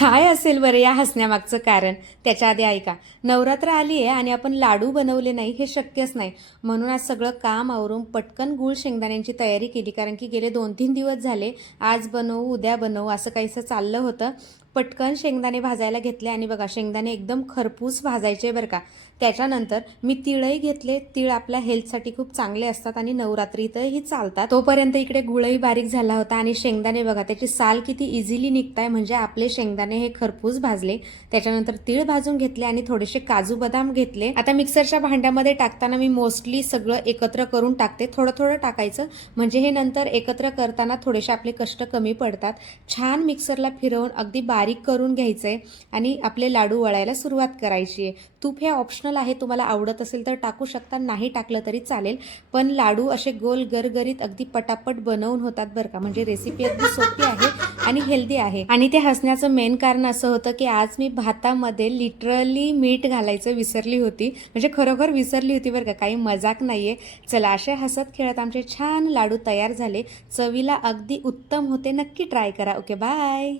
काय असेल बरं या हसण्यामागचं कारण? त्याच्या आधी ऐका. नवरात्र आली आहे आणि आपण लाडू बनवले नाही हे शक्यच नाही. म्हणून आज सगळं काम आवरून पटकन गूळ शेंगदाण्यांची तयारी केली, कारण की गेले 2-3 दिवस झाले आज बनवू उद्या बनवू असं काहीसं चाललं होतं. पटकन शेंगदाणे भाजायला घेतले आणि बघा शेंगदाणे एकदम खरपूस भाजायचे बरं का. त्याच्यानंतर मी तिळही घेतले. तीळ आपल्या हेल्थसाठी खूप चांगले असतात आणि नवरात्रीतही चालतात. तोपर्यंत इकडे गुळही बारीक झाला होता आणि शेंगदाणे बघा त्याची साल किती इझिली निघताय, म्हणजे आपले शेंगदाणे हे खरपूस भाजले. त्याच्यानंतर तीळ भाजून घेतले आणि थोडेसे काजू बदाम घेतले. आता मिक्सरच्या भांड्यामध्ये टाकताना मी मोस्टली सगळं एकत्र करून टाकते. थोडं थोडं टाकायचं, म्हणजे हे नंतर एकत्र करताना थोडेसे आपले कष्ट कमी पडतात. छान मिक्सरला फिरवून अगदी बारीक करून घ्यायचंय आणि आपले लाडू वळायला सुरुवात करायची आहे. तूप हे ऑप्शनल आहे, तुम्हाला आवडत असेल तर टाकू शकता, नाही टाकलं तरी चालेल. पण लाडू असे गोल गरगरीत अगदी पटापट बनवून होतात बरं का. म्हणजे रेसिपी अगदी सोपी आहे आणि हेल्दी आहे. आणि ते हसण्याचं मेन कारण असं होतं की आज मी भातामध्ये लिटरली मीठ घालायचं विसरली होती. म्हणजे खरोखर विसरली होती बरं का, काही मजाक नाहीये. चला, असे हसत खेळत आमचे छान लाडू तयार झाले. चवीला अगदी उत्तम होते. नक्की ट्राय करा. Okay, bye.